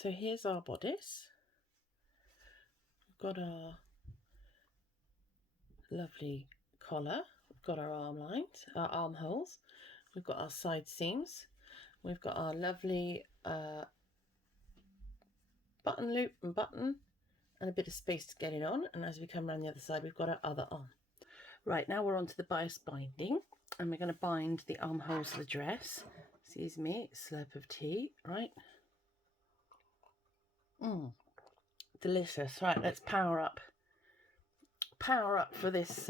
So here's our bodice. We've got our lovely collar. We've got our arm lines, our armholes. We've got our side seams. We've got our lovely button loop and button and a bit of space to get it on. And as we come around the other side, we've got our other arm. Right, now we're on to the bias binding, and we're going to bind the armholes of the dress. Excuse me, slurp of tea, right? Delicious. Right, let's power up. Power up for this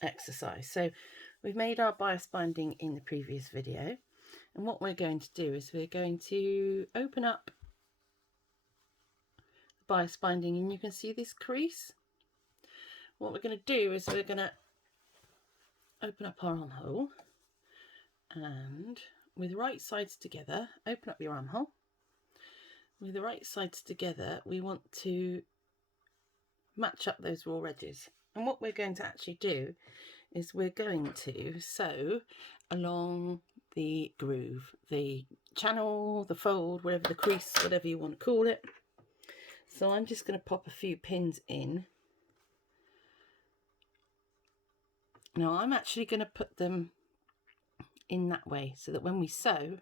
exercise. So we've made our bias binding in the previous video, and what we're going to do is we're going to open up the bias binding, and you can see this crease. What we're going to do is we're going to open up our armhole, and with right sides together, open up your armhole. With the right sides together, we want to match up those raw edges. And what we're going to actually do is we're going to sew along the groove, the channel, the fold, whatever, the crease, whatever you want to call it. So I'm just going to pop a few pins in. Now I'm actually going to put them in that way so that when we sew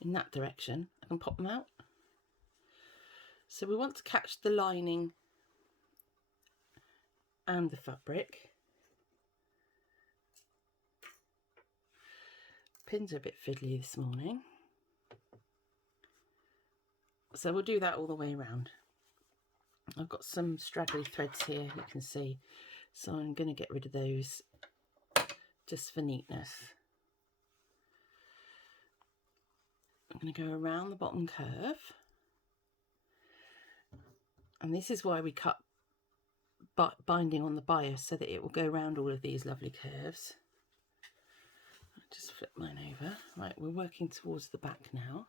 in that direction, I can pop them out. So we want to catch the lining and the fabric. Pins are a bit fiddly this morning, so we'll do that all the way around. I've got some straggly threads here, you can see, so I'm going to get rid of those just for neatness. I'm going to go around the bottom curve, and this is why we cut binding on the bias, so that it will go around all of these lovely curves. I'll just flip mine over. Right, we're working towards the back now.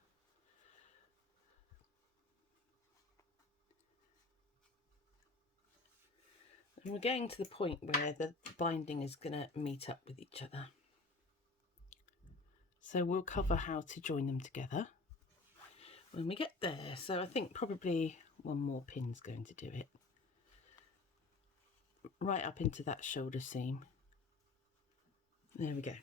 And we're getting to the point where the binding is going to meet up with each other. So we'll cover how to join them together when we get there. So I think probably one more pin's going to do it. Right up into that shoulder seam. There we go.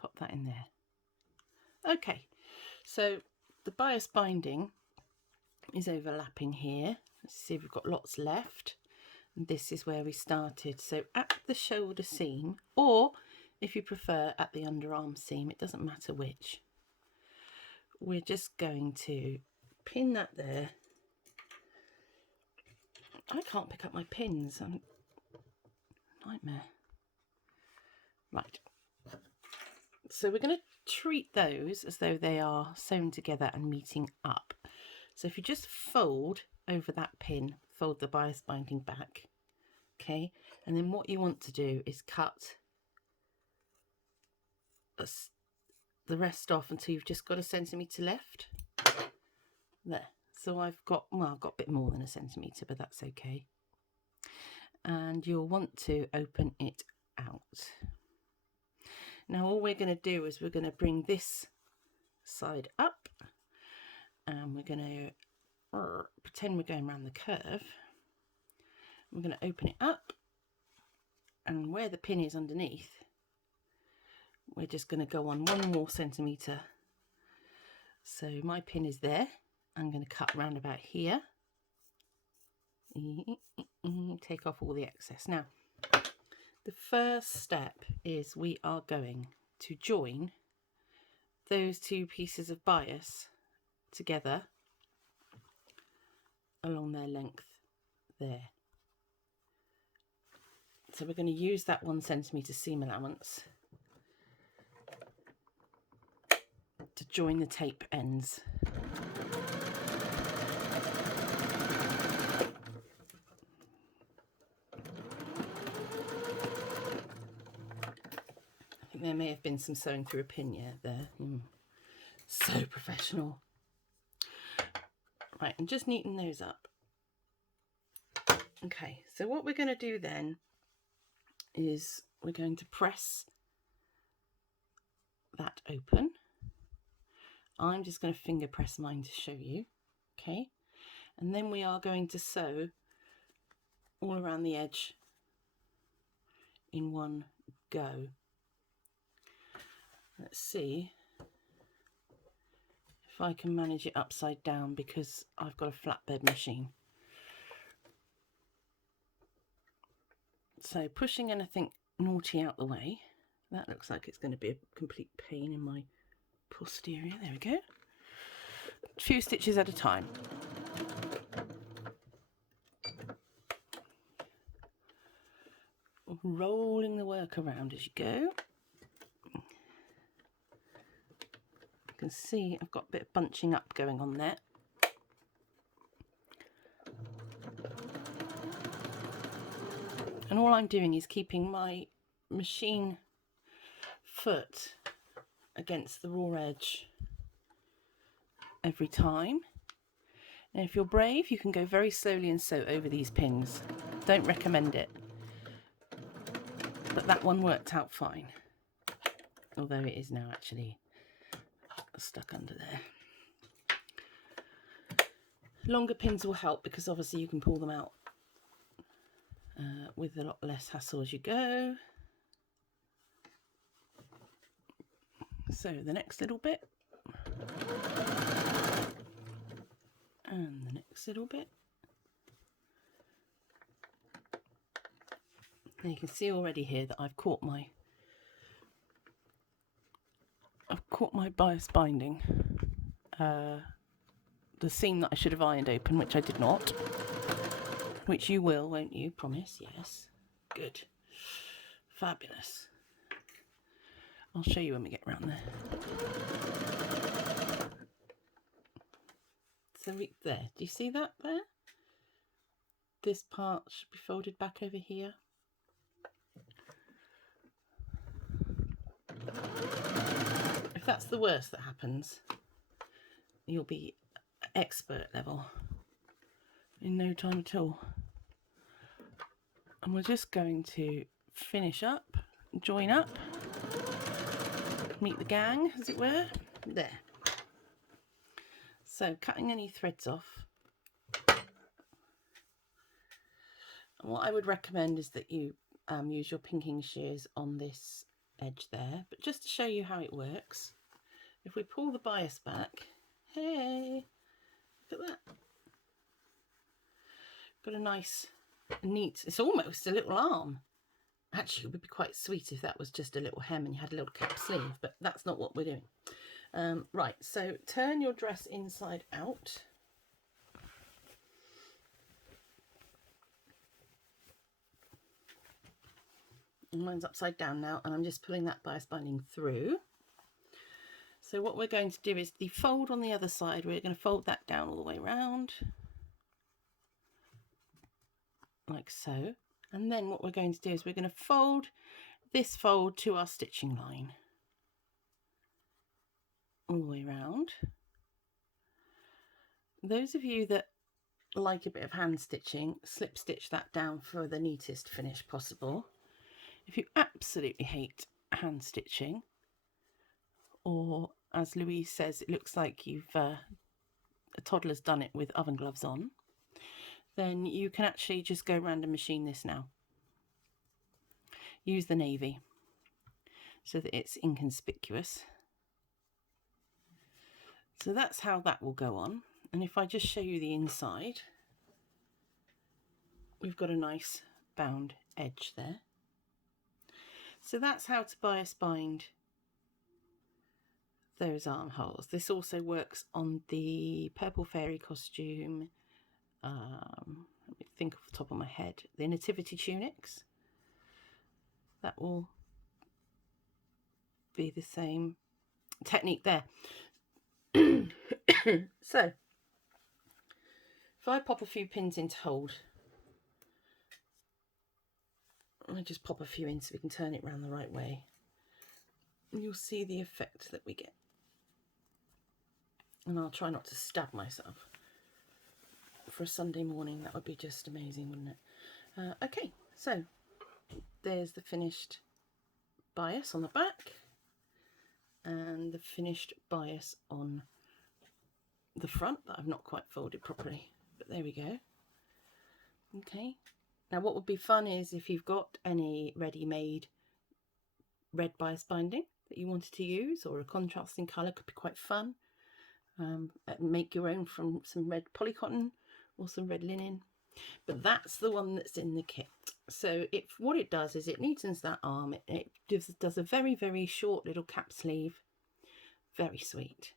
Pop that in there. Okay, so the bias binding is overlapping here. Let's see if we've got lots left. And this is where we started. So at the shoulder seam, or if you prefer at the underarm seam, it doesn't matter which. We're just going to pin that there. I can't pick up my pins. Nightmare. Right. So we're going to treat those as though they are sewn together and meeting up. So if you just fold over that pin, fold the bias binding back, okay, and then what you want to do is cut the rest off until you've just got 1 centimetre left. There. So I've got a bit more than 1 centimetre, but that's okay. And you'll want to open it out. Now all we're going to do is we're going to bring this side up, and we're going to pretend we're going around the curve. We're going to open it up, and where the pin is underneath, we're just going to go on 1 more centimetre. So my pin is there. I'm going to cut round about here. Take off all the excess. Now, the first step is we are going to join those 2 pieces of bias together along their length there. So we're going to use that 1 centimetre seam allowance to join the tape ends. I think there may have been some sewing through a pin there. So professional. Right, and just neaten those up. Okay, so what we're going to do then is we're going to press that open. I'm just going to finger press mine to show you. Okay, and then we are going to sew all around the edge in one go. Let's see if I can manage it upside down because I've got a flatbed machine. So pushing anything naughty out the way. That looks like it's going to be a complete pain in my posterior. There we go. A few stitches at a time. Rolling the work around as you go. You can see I've got a bit of bunching up going on there. And all I'm doing is keeping my machine foot against the raw edge every time. And if you're brave, you can go very slowly and sew over these pins. Don't recommend it. But that one worked out fine. Although it is now actually stuck under there. Longer pins will help because obviously you can pull them out with a lot less hassle as you go. So the next little bit. And the next little bit. And you can see already here that I've caught my bias binding. The seam that I should have ironed open, which I did not. Which you will, won't you? Promise? Yes. Good. Fabulous. I'll show you when we get round there. So there, do you see that there? This part should be folded back over here. If that's the worst that happens, you'll be expert level in no time at all. And we're just going to finish up, join up, meet the gang, as it were. There. So cutting any threads off. And what I would recommend is that you use your pinking shears on this edge there. But just to show you how it works, if we pull the bias back, hey, look at that. Got a nice, neat, it's almost a little arm. Actually, it would be quite sweet if that was just a little hem and you had a little cap sleeve, but that's not what we're doing. Right, so turn your dress inside out. And mine's upside down now, and I'm just pulling that bias binding through. So what we're going to do is the fold on the other side, we're going to fold that down all the way around. Like so. And then what we're going to do is we're going to fold this fold to our stitching line. All the way around. Those of you that like a bit of hand stitching, slip stitch that down for the neatest finish possible. If you absolutely hate hand stitching, or as Louise says, it looks like a toddler's done it with oven gloves on, then you can actually just go around and machine this now. Use the navy so that it's inconspicuous. So that's how that will go on. And if I just show you the inside, we've got a nice bound edge there. So that's how to bias bind those armholes. This also works on the Purple Fairy costume. Let me think off the top of my head. The nativity tunics. That will be the same technique there. So, if I pop a few pins in to hold, I just pop a few in so we can turn it around the right way, and you'll see the effect that we get. And I'll try not to stab myself. For a Sunday morning, that would be just amazing, wouldn't it? Okay, so there's the finished bias on the back. and the finished bias on the front that I've not quite folded properly, but there we go. Okay, now what would be fun is if you've got any ready-made red bias binding that you wanted to use, or a contrasting colour, could be quite fun. Make your own from some red polycotton or some red linen, but that's the one that's in the kit. So what it does is it neatens that arm. It does a very, very short little cap sleeve, very sweet.